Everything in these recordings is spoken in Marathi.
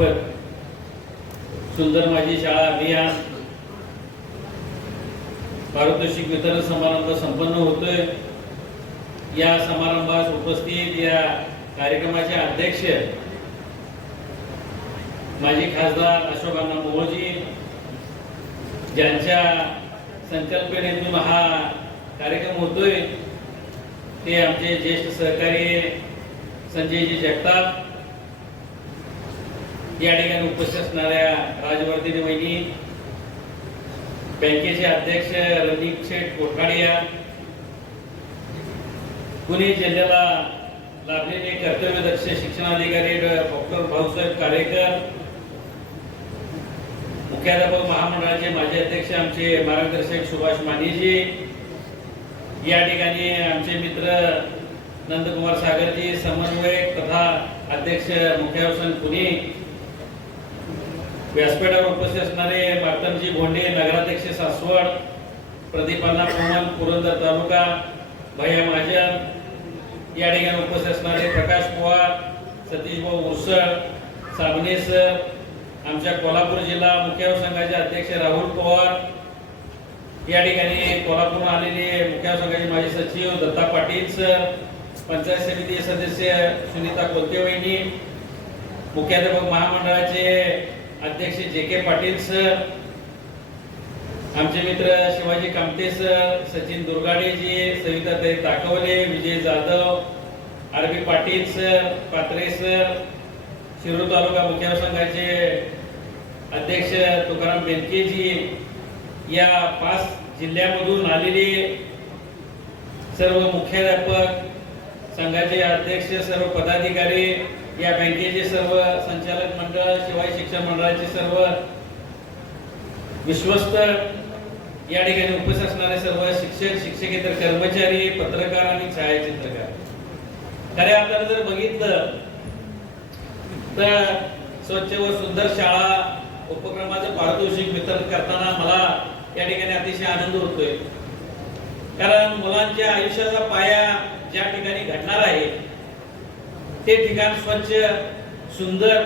बँकेमार्फत सुंदर माझी शाळा अभियान पारितोषिक वितरण समारंभ संपन्न होतोय. या समारंभास उपस्थित या कार्यक्रमाचे अध्यक्ष माजी खासदार अशोकांना मोहोजी ज्यांच्या संकल्पनेतून हा कार्यक्रम होतोय ते आमचे ज्येष्ठ सहकारी संजयजी जगताप या ठिकाणी उपस्थित असणाऱ्या राजवर्धिनी वहिनी बँकेचे अध्यक्ष रणजित शेठ कोठाडिया पुणे जिल्ह्याला लाभलेले कर्तव्यदक्ष शिक्षणाधिकारी डॉक्टर भाऊसाहेब कारेकर मुख्याध्यापक महामंडळाचे माजी अध्यक्ष आमचे मार्गदर्शक सुभाष मानेजी या ठिकाणी आमचे मित्र नंदकुमार सागरजी समन्वयक तथा अध्यक्ष मुख्यावसन पुणे व्यासपीठावर उपस्थित असणारे मातमजी भोंडे नगराध्यक्ष सासवड प्रदीपांना पवन पुरंदर तालुका भैया महाजन या ठिकाणी उपस्थित असणारे प्रकाश पवार सतीश भाऊ उरसळ साबणे सर आमच्या कोल्हापूर जिल्हा मुख्य संघाचे अध्यक्ष राहुल पवार या ठिकाणी कोल्हापूर आलेले मुख्य संघाचे माजी सचिव दत्ता पाटील सर पंचायत समिती सदस्य सुनीता कोलतेवहिनी मुख्याध्यापक महामंडळाचे अध्यक्ष जे के पाटील सर आमचे मित्र शिवाजी कामते सर सचिन दुर्गाडेजी सविताताई Takawale Vijay Jadhav RB Patil sir Patre sir Shirur तालुका मुख्यावर संघाचे अध्यक्ष तुकाराम बेनकेजी या पाच जिल्ह्यामधून आलेले सर्व मुख्याध्यापक संघाचे अध्यक्ष सर्व पदाधिकारी या बँकेचे सर्व संचालक मंडळ शिवाय शिक्षण मंडळाचे सर्व विश्वस्त या ठिकाणी उपस्थित असणारे सर्व शिक्षक शिक्षकेतर कर्मचारी पत्रकार आणि छायाचित्रकार. खरे आपल्याला जर बघितलं तर स्वच्छ व सुंदर शाळा उपक्रमाचं पारितोषिक वितरण करताना मला या ठिकाणी अतिशय आनंद होतोय. कारण मुलांच्या आयुष्याचा पाया ज्या ठिकाणी घडणार आहे ते ठिकाण स्वच्छ सुंदर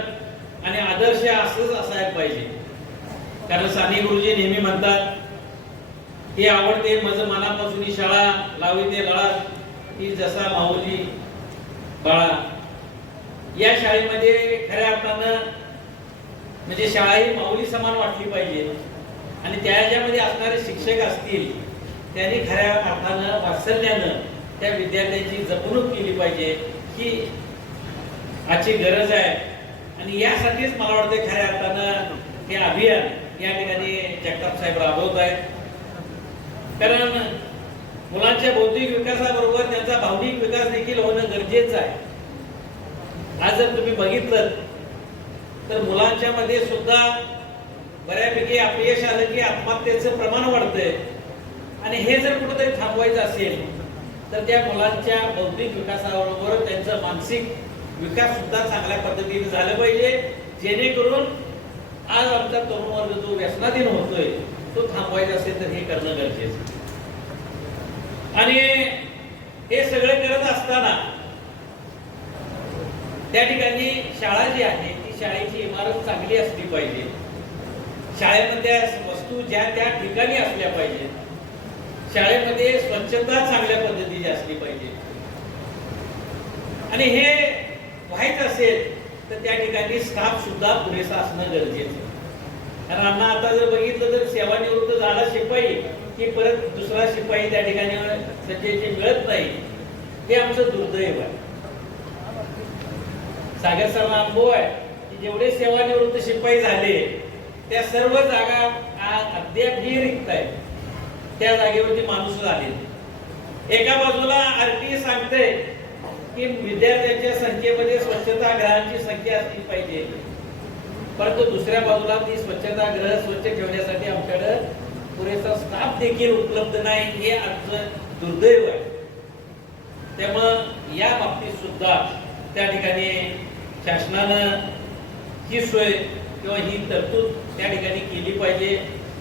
आणि आदर्श असंच असायला पाहिजे. कारण साने गुरुजी नेहमी म्हणतात हे आवडते मज मनापासून ही शाळा लावी ते लळा ही जसा माऊली बाळा. या शाळेमध्ये खऱ्या अर्थानं म्हणजे शाळा ही माऊली समान वाटली पाहिजे. आणि त्याच्यामध्ये असणारे शिक्षक असतील त्यांनी खऱ्या अर्थानं वात्सल्यानं त्या विद्यार्थ्यांची जपणूक केली पाहिजे की आजची गरज आहे. आणि यासाठीच मला वाटतं खऱ्या अर्थानं हे अभियान या ठिकाणी जगताप साहेब राबवत आहेत. कारण मुलांच्या बौद्धिक विकासाबरोबर त्यांचा भावनिक विकास देखील होणं गरजेचं आहे. आज जर तुम्ही बघितलं तर मुलांच्या मध्ये सुद्धा बऱ्यापैकी अपयश आलं की आत्महत्येचं प्रमाण वाढतंय. आणि हे जर कुठेतरी थांबवायचं असेल तर त्या मुलांच्या बौद्धिक विकासाबरोबर त्यांचं मानसिक विकास सुद्धा चांगल्या पद्धतीने झाला पाहिजे. जेणेकरून आज आमचा तरुण वर्ग जो व्यसनाधीन होतोय तो थांबवायचा असेल तर हे करणं गरजेचं आणि हे सगळे करत असताना त्या ठिकाणी शाळा जी आहे ती शाळेची इमारत चांगली असली पाहिजे. शाळेमध्ये वस्तू ज्या त्या ठिकाणी असल्या पाहिजेत. शाळेमध्ये स्वच्छता चांगल्या पद्धतीची असली पाहिजे. आणि हे व्हायचं असेल तर त्या ठिकाणी स्टाफ सुद्धा पुरेसा असणं गरजेचं आहे. कारण अण्णा आता जर बघितलं तर सेवानिवृत्त झाला शिपाई की परत दुसरा शिपाई त्या ठिकाणी सज्जेचे मिळत नाही. हे आमचं दुर्दैव आहे. सागर सरांना अनुभव आहे की जेवढे सेवानिवृत्त शिपाई झाले त्या सर्व जागा अद्यापही रिक्त आहेत. त्या जागेवरती माणूस झाले एका बाजूला आरटीए सांगते की विद्यार्थ्यांच्या संख्येमध्ये स्वच्छता ग्रहांची संख्या असली पाहिजे. परंतु दुसऱ्या बाजूला ती स्वच्छता ग्रह स्वच्छ ठेवण्यासाठी आमच्याकडे पुरेसा स्टाफ देखील उपलब्ध नाही हे आमचं दुर्दैव आहे. त्यामुळं या बाबतीत सुद्धा त्या ठिकाणी शासनानं ही सोय किंवा ही तरतूद त्या ठिकाणी केली पाहिजे.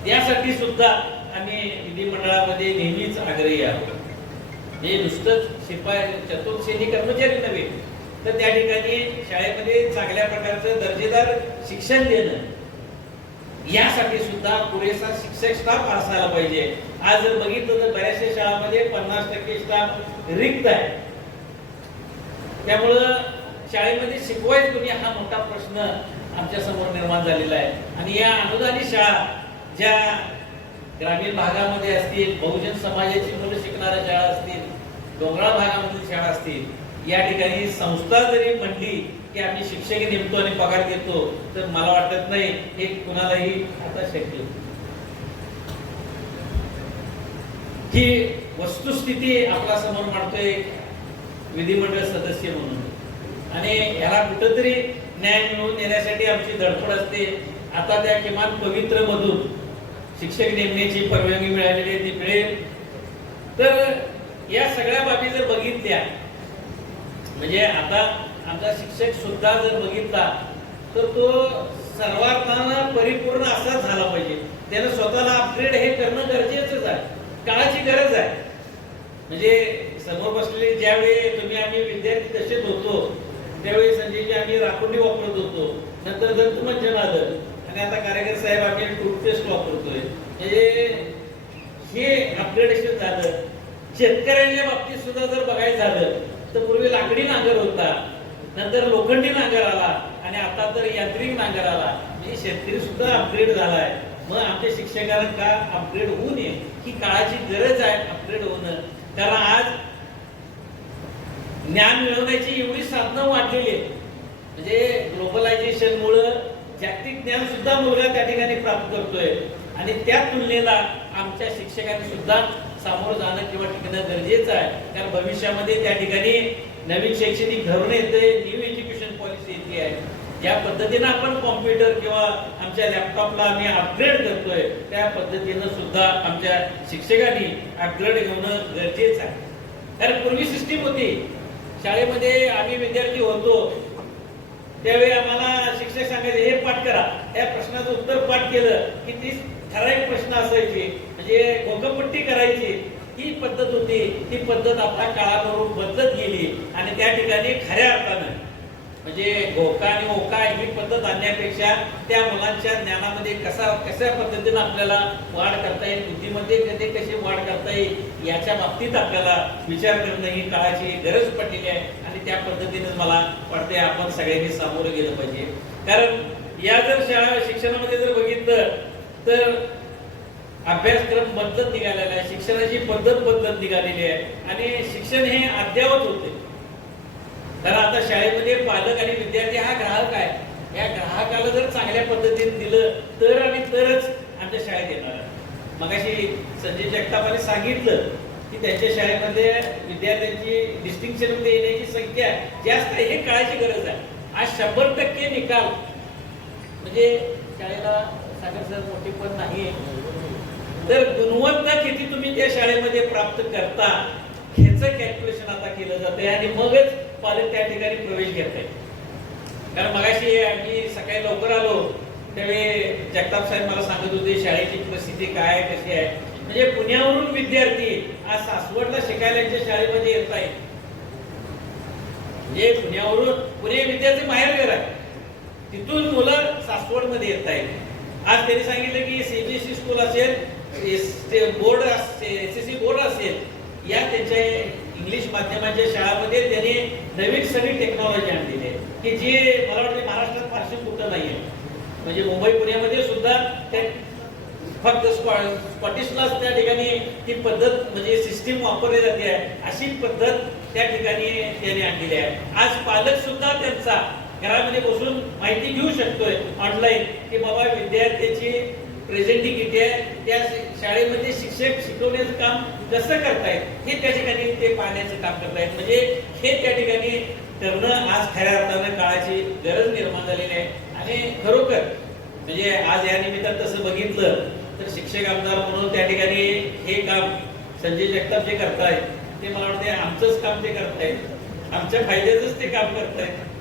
यासाठी सुद्धा आम्ही विधिमंडळामध्ये नेहमीच आग्रही आहोत. हे नुसतंच शिपाई चतुर्सेनी कर्मचारी नव्हे तर त्या ठिकाणी शाळेमध्ये चांगल्या प्रकारचं दर्जेदार शिक्षण देणं यासाठी सुद्धा पुरेसा शिक्षक स्टाफ असायला पाहिजे. आज जर बघितलं तर बऱ्याचशा शाळांमध्ये पन्नास टक्के स्टाफ रिक्त आहे त्यामुळं शाळेमध्ये शिकवायच कोणी हा मोठा प्रश्न आमच्यासमोर निर्माण झालेला आहे. आणि या अनुदानित शाळा ज्या ग्रामीण भागामध्ये असतील बहुजन समाजाची मुलं शिकणाऱ्या शाळा असतील डोंगराळ भागामधील शाळा असतील या ठिकाणी संस्था जरी म्हणली की आम्ही शिक्षक नेमतो आणि पगार देतो तर मला वाटत नाही हे कुणालाही आता शक्य. ही वस्तुस्थिती आपल्यासमोर मांडतोय विधिमंडळ सदस्य म्हणून. आणि याला कुठंतरी न्याय मिळवून देण्यासाठी आमची धडपड असते. आता त्या किमान पवित्र मधून शिक्षक नेमण्याची परवानगी मिळालेली ती मिळेल. तर या सगळ्या बाबी जर बघितल्या म्हणजे आता आमचा शिक्षक सुद्धा जर बघितला तर तो सर्वार्थानं परिपूर्ण असा झाला पाहिजे. त्यानं स्वतःला अपग्रेड हे करणं गरजेचंच आहे. काळाची गरज आहे. म्हणजे समोर बसलेले ज्यावेळी तुम्ही आम्ही विद्यार्थी तसेच होतो त्यावेळी संजयजी आम्ही राखोंडी वापरत होतो नंतर दंतमंजन आलं आणि आता कार्यकर साहेब आम्ही टूथपेस्ट वापरतोय. म्हणजे हे अपग्रेडेशन झालं. शेतकऱ्यांच्या बाबतीत सुद्धा जर बघायचं झालं तर पूर्वी लाकडी नांगर होता नंतर लोखंडी नांगर आला आणि आता तर यांत्रिक नांगर आला. म्हणजे शेतकरी सुद्धा अपग्रेड झालाय. मग आमच्या शिक्षकांना का अपग्रेड होऊ नये? ही काळाची गरज आहे अपग्रेड होणं. कारण आज ज्ञान मिळवण्याची एवढी साधनं वाढलेली आहेत. म्हणजे ग्लोबलायझेशन मुळे जागतिक ज्ञान सुद्धा मुलगा त्या ठिकाणी प्राप्त करतोय. आणि त्या तुलनेला आमच्या शिक्षकांनी सुद्धा सामोरं जाणं किंवा टिकणं गरजेचं आहे. कारण भविष्यामध्ये त्या ठिकाणी नवीन शैक्षणिक धोरण येते न्यू एज्युकेशन पॉलिसी येते आहे ज्या पद्धतीनं आपण कॉम्प्युटर किंवा आमच्या लॅपटॉपला आम्ही अपग्रेड करतोय. त्या पद्धतीनं सुद्धा आमच्या शिक्षकांनी अपग्रेड घेणं गरजेचं आहे. कारण पूर्वी सिस्टीम होती. शाळेमध्ये आम्ही विद्यार्थी होतो. त्यावेळी आम्हाला शिक्षक सांगायचे हे पाठ करा. या प्रश्नाचं उत्तर पाठ केलं की ती ठराविक प्रश्न असायची. म्हणजे घोकपट्टी करायची ही पद्धत होती. ती पद्धत आपल्या काळाबरोबर बदलत गेली आणि त्या ठिकाणी खऱ्या अर्थानं म्हणजे घोका आणि ओका ही पद्धत आणण्यापेक्षा त्या मुलांच्या ज्ञानामध्ये कसा कशा पद्धतीनं आपल्याला वाढ करता येईल बुद्धीमध्ये कधी कशी वाढ करता येईल याच्या बाबतीत आपल्याला विचार करणं ही काळाची गरज पडलेली आहे आणि त्या पद्धतीनेच मला वाटते आपण सगळ्यांनी सामोरं गेलं पाहिजे. कारण या जर शाळा शिक्षणामध्ये जर बघितलं तर अभ्यासक्रम बदलत निघालेला आहे. शिक्षणाची पद्धत बदलत निघालेली आहे. आणि शिक्षण हे अद्यावत होते. तर आता शाळेमध्ये पालक आणि विद्यार्थी हा ग्राहक आहे. या ग्राहकाला जर चांगल्या पद्धतीने दिलं तर आणि तरच आमच्या शाळेत येणार मगाशी संजय जगतापाने सांगितलं की त्यांच्या शाळेमध्ये विद्यार्थ्यांची डिस्टिंक्शनमध्ये येण्याची संख्या जास्त आहे हे कळायची गरज आहे. आज शंभर टक्के निकाल. म्हणजे शाळेला सागर सर मोठे पण नाही तर गुणवत्ता किती तुम्ही त्या शाळेमध्ये प्राप्त करता ह्याचं कॅल्क्युलेशन आता केलं जातंय आणि मगच पालक त्या ठिकाणी प्रवेश घेत आहे कारण मगाशी आम्ही सकाळी लवकर आलो त्यावेळी जगताप साहेब मला सांगत होते शाळेची परिस्थिती काय कशी आहे? म्हणजे पुण्यावरून विद्यार्थी आज सासवडला शिकायला शाळेमध्ये येत आहे म्हणजे पुण्यावरून पुणे विद्यार्थी बाहेर घर आहे तिथून मुलं सासवडमध्ये येत आहेत. आज त्यांनी सांगितलं की सीबीएसई स्कूल असेल board S S C board असेल या त्यांच्या इंग्लिश माध्यमाच्या शाळामध्ये त्यांनी नवीन सगळी टेक्नॉलॉजी आणलेली आहे. की जी मला वाटते महाराष्ट्रात फारशी कुठं नाही आहे म्हणजे मुंबई पुण्यामध्ये सुद्धा ते फक्त स्कॉ- स्कॉटिशलाच त्या ठिकाणी ती पद्धत म्हणजे सिस्टीम वापरली जाते आहे. अशी पद्धत त्या ठिकाणी त्यांनी आणलेली आहे. आज पालक सुद्धा त्यांचा घरामध्ये बसून माहिती घेऊ शकतोय ऑनलाईन की बाबा विद्यार्थ्याची प्रेझेंटी किती आहे. त्या शाळेमध्ये शिक्षक शिकवण्याचं काम कसं करतायत हे त्या ठिकाणी ते पाहण्याचं काम करतायत. म्हणजे हे त्या ठिकाणी करणं आज खऱ्या अर्थानं काळाची गरज निर्माण झालेली आहे. आणि खरोखर म्हणजे आज या निमित्तात तसं बघितलं तर शिक्षक आमदार म्हणून त्या ठिकाणी हे काम संजय जगताप जे करतायत ते मला वाटते आमचंच काम ते करतायत. आमच्या फायद्याचंच ते काम करतायत.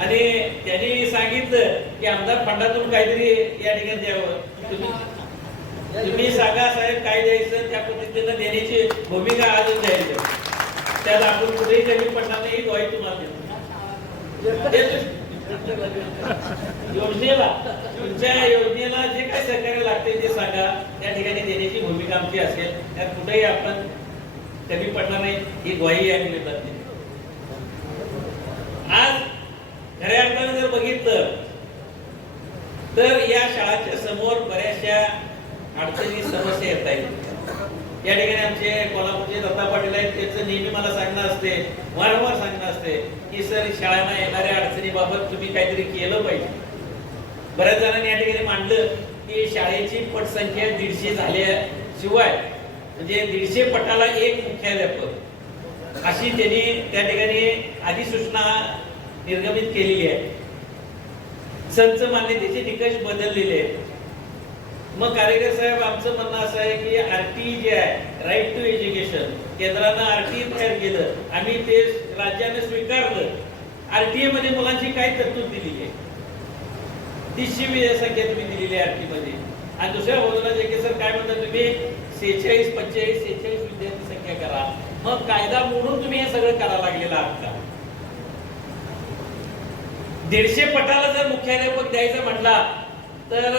आणि त्यांनी सांगितलं की आमदार फंडातून काहीतरी या ठिकाणी द्यावं. तुम्ही तुम्ही सांगा साहेब काय द्यायचं? त्या पद्धतीनं देण्याची भूमिका आजच द्यायचं. त्याला आपण कुठेही कमी पडणार नाही ही ग्वाही तुम्हाला देतो. योजनेला तुमच्या योजनेला जे काय सहकार्य लागते ते सांगा. त्या ठिकाणी देण्याची भूमिका आमची असेल. त्यात कुठेही आपण कमी पडणार नाही ही ग्वाही या निमित्ताने. आज खऱ्या अर्थाने जर बघितलं तर या शाळेच्या समोर बऱ्याचशा अडचणी समस्या येत आहेत. या ठिकाणी आमचे कोल्हापूरचे दत्ता पाटील आहेत त्याचं नेहमी मला सांगणं असते वारंवार सांगणं असते की सर शाळांना येणाऱ्या अडचणीबाबत तुम्ही काहीतरी केलं पाहिजे. बऱ्याच जणांनी या ठिकाणी मांडलं की शाळेची पटसंख्या दीडशे झाल्याशिवाय म्हणजे दीडशे पटाला एक मुख्याध्यापक. अशी त्यांनी त्या ठिकाणी अधिसूचना निर्गमित केलेली आहे. संच मान्यतेचे निकष बदललेले आहेत. मग कार्यकर साहेब आमचं म्हणणं असं आहे की आरटीई जे आहे राईट टू एज्युकेशन केंद्रानं आरटीई तयार केलं आम्ही ते राज्याने स्वीकारलं. आरटीए मध्ये मुलांची काय तरतूद दिली आहे? तीसशे संख्या तुम्ही दिलेली आहे आरटी मध्ये. आणि दुसऱ्या बाजूला जे की सर काय म्हणता तुम्ही? सेहेचाळीस पंचेचाळीस सेहेचाळीस विद्यार्थी संख्या करा. मग कायदा मोडून तुम्ही हे सगळं करायला लागलेलं आहात का? दीडशे पटाला जर मुख्याध्यापक द्यायचं म्हटला तर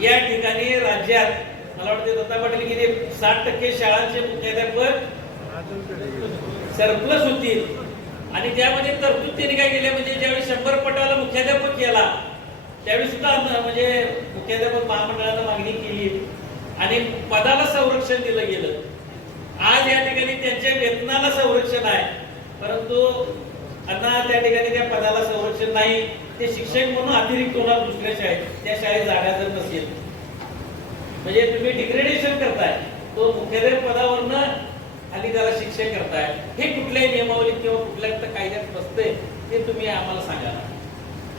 या ठिकाणी राज्यात मला वाटतं दत्ता पाटील किती साठ टक्के शाळांचे मुख्याध्यापक सरप्लस होतील. आणि त्यामध्ये तरतूद त्यांनी काय केलं म्हणजे ज्यावेळी शंभर पटाला मुख्याध्यापक केला त्यावेळी सुद्धा म्हणजे मुख्याध्यापक महामंडळानं मागणी केली आणि पदाला संरक्षण दिलं गेलं. आज या ठिकाणी त्यांच्या वेतनाला संरक्षण आहे परंतु अण्णा त्या ठिकाणी त्या पदाला संरक्षण नाही. ते शिक्षक म्हणून अतिरिक्त होणार दुसऱ्या शाळेत. त्या शाळेत जाण्या जर नसेल म्हणजे तुम्ही डिग्रेडेशन करताय. तो मुख्याध्यापक पदावरनं आणि त्याला शिक्षक करताय. हे कुठल्याही नियमावलीत किंवा कुठल्या कायद्यात बसते ते तुम्ही आम्हाला सांगा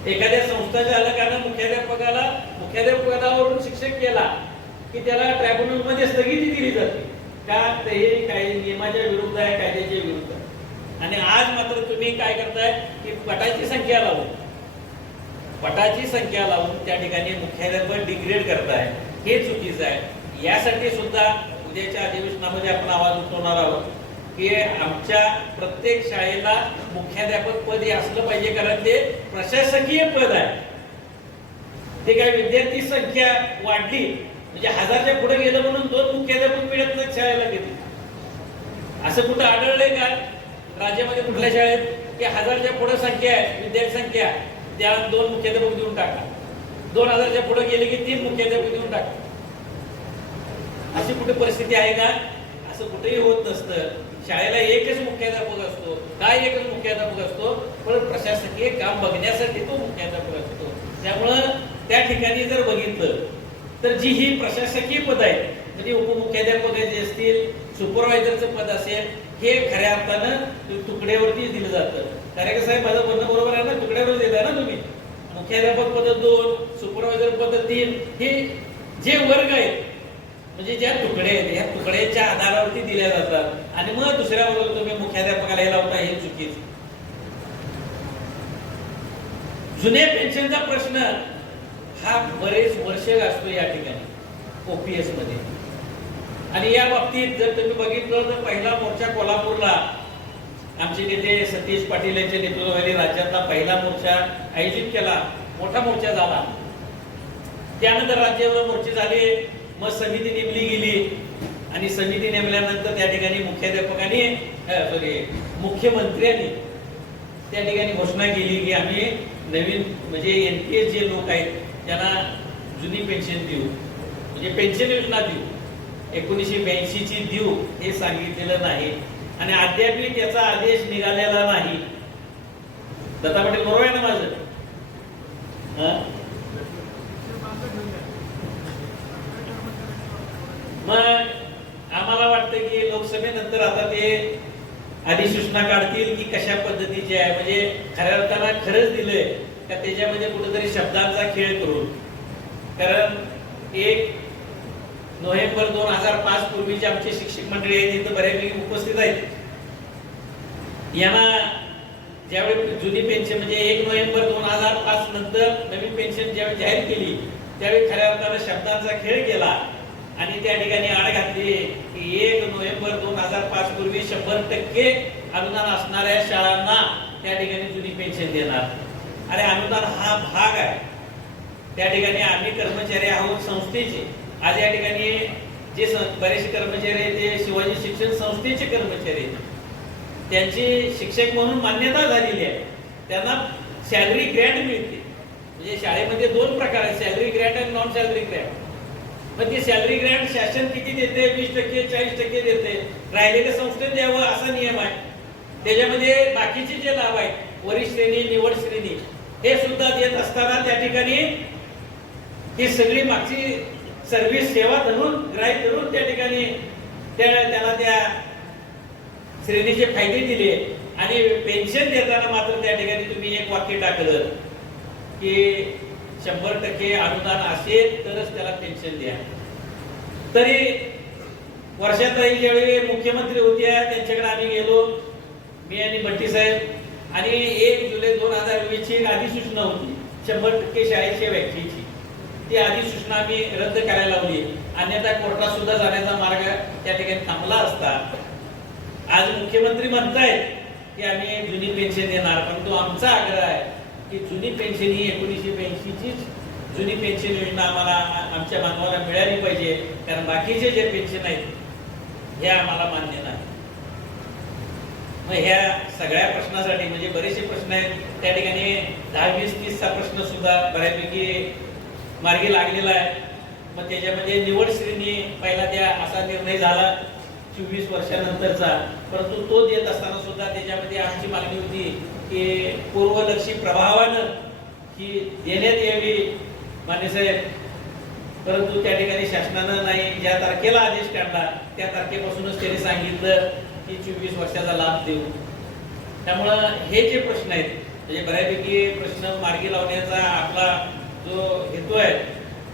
एखाद्या संस्था चालकानं मुख्याध्यापकाला मुख्याध्यापक पदावरून शिक्षक केला की त्याला ट्रायब्युनलमध्ये स्थगिती दिली जाते. का? ते हे नियमाच्या विरुद्ध आहे कायद्याच्या विरुद्ध. आहे. आणि आज मात्र तुम्ही काय करताय की पटाची संख्या लावून पटाची संख्या लावून त्या ठिकाणी मुख्याध्यापक डिग्रेड करताय. हे चुकीचं आहे. यासाठी सुद्धा उद्याच्या अधिवेशनामध्ये आपण आवाज उठवणार आहोत की आमच्या प्रत्येक शाळेला मुख्याध्यापक पद हे असलं पाहिजे कारण ते प्रशासकीय पद आहे. ते काय विद्यार्थी संख्या वाढली. म्हणजे हजारच्या पुढे गेलं म्हणून दोन मुख्याध्यापक मिळत नाही शाळेला किती असं कुठं आढळलंय का? राज्यामध्ये कुठल्या शाळेत? की हजारच्या पुढे संख्या आहे विद्यार्थी संख्या. त्या दोन मुख्याध्यापक देऊन टाका दोन हजारच्या पुढे गेले की तीन मुख्याध्यापक देऊन टाका अशी कुठे परिस्थिती आहे का? असं कुठेही होत नसतं. शाळेला एकच मुख्याध्यापक असतो. काय एकच मुख्याध्यापक असतो? पण प्रशासकीय काम बघण्यासाठी तो मुख्याध्यापक असतो. त्यामुळं त्या ठिकाणी जर बघितलं तर जी ही प्रशासकीय पद आहेत म्हणजे उपमुख्याध्यापक जे असतील सुपरवायझरचं पद असेल हे खऱ्या अर्थानं तुकड्यावरतीच तुकड्यावरती दिलं जातं. कारण की साहेब माझं म्हणणं बरोबर आहे ना तुकड्यावर आहे ना तुम्ही. मुख्याध्यापक पद्धत दोन सुपरवायझर पद्धत तीन हे जे वर्ग आहेत म्हणजे ज्या तुकडे आहेत या तुकड्याच्या आधारावरती दिल्या जातात. आणि मग दुसऱ्या बाजूला तुम्ही मुख्याध्यापकाला हे लावता हे चुकीच. जुन्या पेन्शनचा प्रश्न हा बरेच वर्ष असतो या ठिकाणी ओपीएसमध्ये. आणि या बाबतीत जर तुम्ही बघितलं तर पहिला मोर्चा कोल्हापूरला आमचे नेते सतीश पाटील यांच्या नेतृत्वाखाली राज्यातला पहिला मोर्चा आयोजित केला. मोठा मोर्चा झाला. त्यानंतर राज्यावर मोर्चे झाले मग समिती नेमली गेली. आणि समिती नेमल्यानंतर त्या ठिकाणी मुख्याध्यापकांनी सॉरी मुख्यमंत्र्यांनी त्या ठिकाणी घोषणा केली की आम्ही नवीन म्हणजे एनपीएस जे लोक आहेत त्यांना जुनी पेन्शन देऊ. म्हणजे पेन्शन योजना देऊ. एकोणीसशे ब्याऐंशी ची देऊ हे सांगितलेलं नाही. आणि अद्यापही त्याचा आदेश निघालेला नाही. दत्ता पाटील बरोबर आहे ना माझं? मग आम्हाला वाटतं की लोकसभेनंतर आता ते अधिसूचना काढतील की कशा पद्धतीची आहे? म्हणजे खऱ्या अर्थानं खरंच दिलंय का त्याच्यामध्ये कुठेतरी शब्दांचा खेळ करून? कारण एक नोव्हेंबर दोन हजार पाच पूर्वीचे आमचे शिक्षक मंडळी आहेत तिथं बऱ्यापैकी उपस्थित आहेत. यांना ज्यावेळी जुनी पेन्शन म्हणजे एक नोव्हेंबर दोन हजार पाच नंतर नवीन पेन्शन ज्यावेळी जाहीर केली त्यावेळी खऱ्या अर्थानं शब्दांचा खेळ केला आणि त्या ठिकाणी आड घातली की एक नोव्हेंबर दोन हजार पाच पूर्वी शंभर टक्के अनुदान असणाऱ्या शाळांना त्या ठिकाणी जुनी पेन्शन देणार. अरे अनुदान हा भाग आहे. त्या ठिकाणी आम्ही कर्मचारी आहोत संस्थेचे. आज या ठिकाणी जे बरेचसे कर्मचारी आहेत ते शिवाजी शिक्षण संस्थेचे कर्मचारी आहेत त्यांची शिक्षक म्हणून मान्यता झालेली आहे. त्यांना सॅलरी ग्रँट मिळते. म्हणजे शाळेमध्ये दोन प्रकार आहेत सॅलरी ग्रँट आणि नॉन सॅलरी ग्रँट पण ती सॅलरी ग्रँट शासन किती देते? वीस टक्के चाळीस टक्के देते. राहिलेल्या संस्थेत द्यावं असा नियम आहे. त्याच्यामध्ये बाकीचे जे लाभ आहेत वरिष्ठ श्रेणी निवड श्रेणी हे सुद्धा देत असताना त्या ठिकाणी ही सगळी मागची सर्व्हिस सेवा धरून ग्राही धरून त्या ठिकाणी त्या त्या श्रेणीचे फायदे दिले. आणि पेन्शन देताना मात्र त्या ठिकाणी तुम्ही एक वाक्य टाकलं की शंभर टक्के अनुदान असेल तरच त्याला पेन्शन द्या. तरी वर्षाताई ज्यावेळी मुख्यमंत्री होत्या त्यांच्याकडे आम्ही गेलो मी आणि भट्टी साहेब. आणि एक जुलै दोन हजार वीस ची एक अधिसूचना होती. शंभर टक्के शाळेच्या व्याख्येची. ती अधिसूचना आम्ही रद्द करायला लावली. अन्यथा कोर्टात सुद्धा जाण्याचा मार्ग त्या ठिकाणी थांबला असता. आज मुख्यमंत्री म्हणतायत की आम्ही जुनी पेन्शन देणार परंतु आमचा आग्रह आहे की जुनी पेन्शन ही एकोणीसशे ब्याऐंशीचीच जुनी पेन्शन योजना आम्हाला आमच्या मानवाला मिळाली पाहिजे. कारण बाकीचे जे पेन्शन आहेत हे आम्हाला मान्य नाही. मग ह्या सगळ्या प्रश्नासाठी म्हणजे बरेचसे प्रश्न आहेत त्या ठिकाणी दहा वीस तीसचा प्रश्न सुद्धा बऱ्यापैकी मार्गी लागलेला आहे. मग त्याच्यामध्ये निवड श्रेणी पहिला त्या असा निर्णय झाला चोवीस वर्षानंतरचा. परंतु तो देत असताना सुद्धा त्याच्यामध्ये आमची मागणी होती की पूर्वलक्षी प्रभावानं ही देण्यात यावी मान्यसाहेब परंतु त्या ठिकाणी शासनानं नाही ज्या तारखेला आदेश काढला त्या तारखेपासूनच त्यांनी सांगितलं की चोवीस वर्षाचा लाभ देऊ. त्यामुळं हे जे प्रश्न आहेत म्हणजे बऱ्यापैकी प्रश्न मार्गी लावण्याचा आपला जो हेतू आहे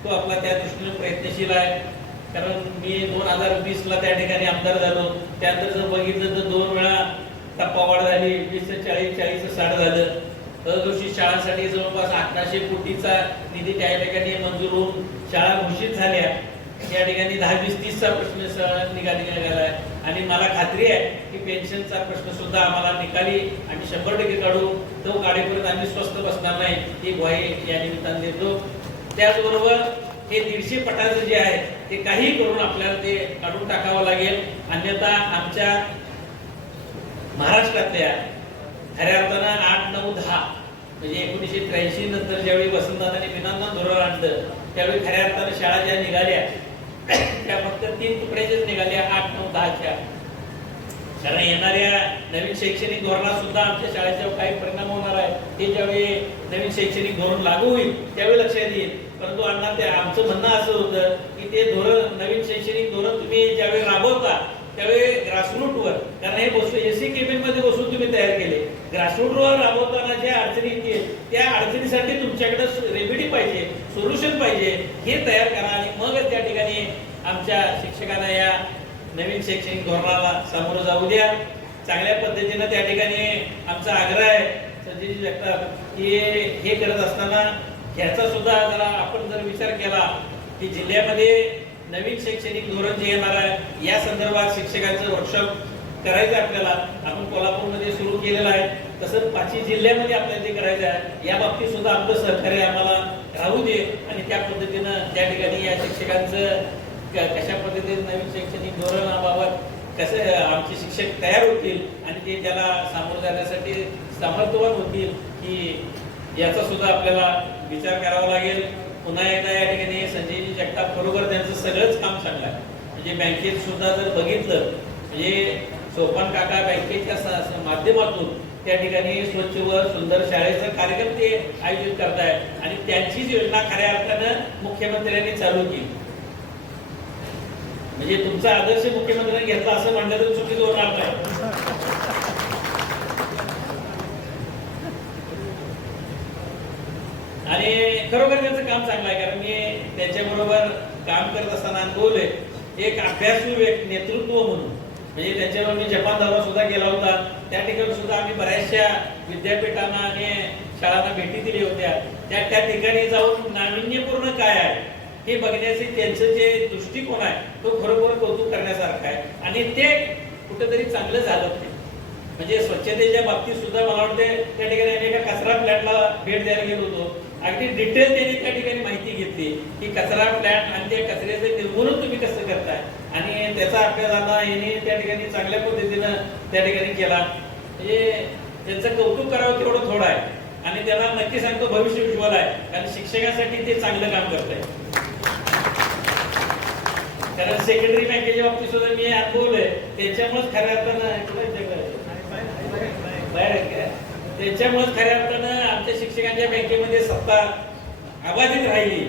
तो आपला त्या दृष्टीने प्रयत्नशील आहे. कारण मी दोन हजार वीस ला त्या ठिकाणी आमदार झालो. त्यानंतर जर बघितलं तर दोन वेळा टप्पावाढ झाली वीस ते चाळीस चाळीस साठ झालं. दरवर्षी शाळांसाठी जवळपास अकराशे कोटीचा निधी त्या ठिकाणी मंजूर होऊन शाळा घोषित झाल्या. या ठिकाणी दहा वीस तीसचा प्रश्न स- निकाली निघाला आहे आणि मला खात्री आहे की पेन्शनचा प्रश्न सुद्धा आम्हाला निकाली आणि शंभर टक्के काढू तो काढेपर्यंत आम्ही स्वस्त बसणार नाही ही ग्वाही या निमित्ताने देतो. त्याचबरोबर हे दीडशे पटाचं जे आहे ते काही करून आपल्याला ते काढून टाकावं लागेल. अन्यथा आमच्या महाराष्ट्रातल्या खऱ्या अर्थानं आठ नऊ दहा म्हणजे एकोणीसशे त्र्याऐंशी नंतर ज्यावेळी वसंतदादांनी विनांना धोरण आणलं त्यावेळी खऱ्या अर्थानं शाळा ज्या निघाल्या त्या फक्त तीन तुकडे आठ कारण येणाऱ्या नवीन शैक्षणिक धोरणात सुद्धा आमच्या शाळेच्या काही परिणाम होणार आहे. ते ज्यावेळी नवीन शैक्षणिक धोरण लागू होईल त्यावेळी लक्षात येईल. परंतु अण्णा ते आमचं म्हणणं असं होतं की ते धोरण नवीन शैक्षणिक धोरण तुम्ही ज्यावेळी राबवता त्यावेळी ग्रासरूटवर कारण हे बसू एसी केबिनमध्ये बसून तुम्ही तयार केले. ग्रासरूटवर राबवताना ज्या अडचणी येतील त्या अडचणीसाठी तुमच्याकडे रेमेडी पाहिजे सोल्युशन पाहिजे हे तयार करा आणि मग त्या ठिकाणी आमच्या शिक्षकांना या नवीन शैक्षणिक धोरणाला सामोरं जाऊ द्या. चांगल्या पद्धतीनं त्या ठिकाणी आमचा आग्रह आहे. संजयजी जगताप की हे करत असताना ह्याचा सुद्धा जरा आपण जर विचार केला की जिल्ह्यामध्ये नवीन शैक्षणिक धोरण जे येणार आहे या संदर्भात शिक्षकांचं वर्कशॉप करायचं आहे आपल्याला. आपण कोल्हापूरमध्ये सुरू केलेलं आहे. तसंच पाचवी जिल्ह्यामध्ये आपल्याला ते करायचं आहे या बाबतीत सुद्धा आपलं सहकार्य आम्हाला राहू दे. आणि त्या पद्धतीनं त्या ठिकाणी या शिक्षकांचं कशा पद्धतीने नवीन शैक्षणिक धोरणाबाबत कसे आमचे शिक्षक तयार होतील आणि ते त्याला सामोरं जाण्यासाठी समर्थवान होतील की याचा सुद्धा आपल्याला विचार करावा लागेल. पुन्हा एकदा या ठिकाणी संजयजी जगताप बरोबर त्यांचं सगळंच काम चांगलं आहे म्हणजे बँकेत सुद्धा जर बघितलं म्हणजे सोपान काका बँकेच्या माध्यमातून त्या ठिकाणी स्वच्छ व सुंदर शाळेचा कार्यक्रम ते आयोजित करतायत आणि त्यांचीच योजना खऱ्या अर्थानं मुख्यमंत्र्यांनी चालू केली. म्हणजे तुमचा आदर्श मुख्यमंत्र्यांनी घेतला असं म्हणलं तर चुकीचं होणार नाही. आणि खरोखर त्यांचं काम चांगलं आहे कारण मी त्यांच्याबरोबर काम करत असताना अनुभवले एक अभ्यासू एक नेतृत्व म्हणून. म्हणजे त्यांच्यावर मी जपान दौरा सुद्धा केला होता. त्या ठिकाणी सुद्धा आम्ही बऱ्याचशा विद्यापीठांना आणि शाळांना भेटी दिली होत्या. त्या त्या ठिकाणी जाऊन नाविन्यपूर्ण काय आहे? हे बघण्याचे त्यांचं जे दृष्टिकोन आहे तो खरोखर कौतुक करण्यासारखा आहे. आणि ते कुठेतरी चांगलं झालं म्हणजे स्वच्छतेच्या बाबतीत सुद्धा मला वाटते त्या ठिकाणी आम्ही एका कचरा फ्लॅटला भेट द्यायला गेलो होतो. अगदी डिटेल त्यांनी त्या ठिकाणी माहिती घेतली की कचरा फ्लॅट आणि त्या कचऱ्याचं निर्मूलन तुम्ही कसं करताय? आणि त्याचा अभ्यास आता यांनी त्या ठिकाणी चांगल्या पद्धतीनं त्या ठिकाणी केला. म्हणजे त्यांचं कौतुक करावं तेवढं थोडं आहे. आणि त्याला नक्की सांगतो भविष्य उज्ज्वल आहे. कारण शिक्षकासाठी ते चांगलं काम करत आहे कारण सेकंडरी बँकेच्या बाबतीत सुद्धा मी अनुभवलंय त्याच्यामुळेच खऱ्या अर्थानं बाहेर त्याच्यामुळेच खऱ्या अर्थानं आमच्या शिक्षकांच्या बँकेमध्ये सत्ता अबाधित राहिली.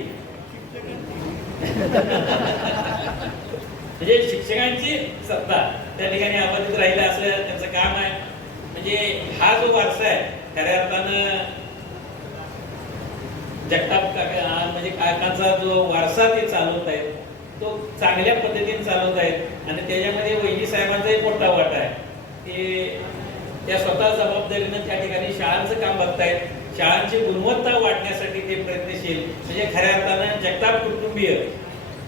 म्हणजे शिक्षकांची सत्ता त्या ठिकाणी अबाधित राहिला असं त्यांचं काम आहे. म्हणजे हा जो वारसा आहे खऱ्या अर्थानं जगताप काका म्हणजे काकाचा जो वारसा ते चालवत आहेत तो चांगल्या पद्धतीने चालवत आहेत. आणि त्याच्यामध्ये वैजी साहेबांचाही मोठा वाटा आहे. ते त्या स्वतः जबाबदारीनं त्या ठिकाणी शाळांचं काम बघतायत. शाळांची गुणवत्ता वाढण्यासाठी ते प्रयत्नशील. म्हणजे खऱ्या अर्थानं जगताप कुटुंबीय.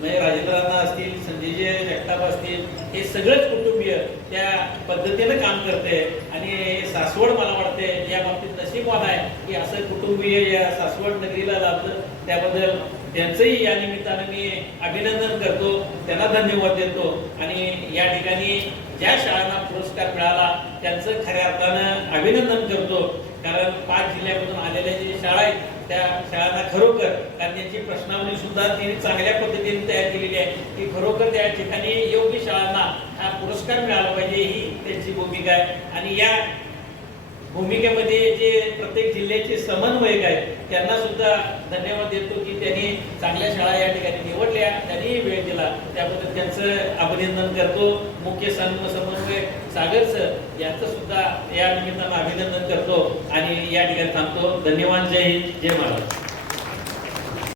म्हणजे राजेंद्रांना असतील संजयजी जगताप असतील हे सगळंच कुटुंबीय त्या पद्धतीनं काम करते आणि सासवड मला वाटते या बाबतीत नशीबवान आहे की असं कुटुंबीय या सासवड नगरीला लाभलं. त्याबद्दल त्यांचंही या निमित्तानं मी अभिनंदन करतो त्यांना धन्यवाद देतो. आणि या ठिकाणी ज्या शाळांना पुरस्कार मिळाला त्यांचं खऱ्या अर्थानं अभिनंदन करतो. कारण पाच जिल्ह्यामधून आलेल्या जे शाळा आहेत त्या शाळांना खरोखर कारण त्यांची प्रश्नावली सुद्धा त्यांनी चांगल्या पद्धतीने तयार केलेली आहे. की खरोखर त्या ठिकाणी योग्य शाळांना हा पुरस्कार मिळाला पाहिजे ही त्यांची भूमिका आहे. आणि या भूमिकेमध्ये जे प्रत्येक जिल्ह्याचे समन्वयक आहेत त्यांना सुद्धा धन्यवाद देतो की त्यांनी चांगल्या शाळा या ठिकाणी निवडल्या. त्यांनी वेळ दिला. त्याबद्दल त्यांचं अभिनंदन करतो. मुख्य सम समन्वयक सागर सर यांचं सुद्धा या निमित्तानं अभिनंदन करतो आणि या ठिकाणी थांबतो. धन्यवाद. जय हिंद. जय महाराज.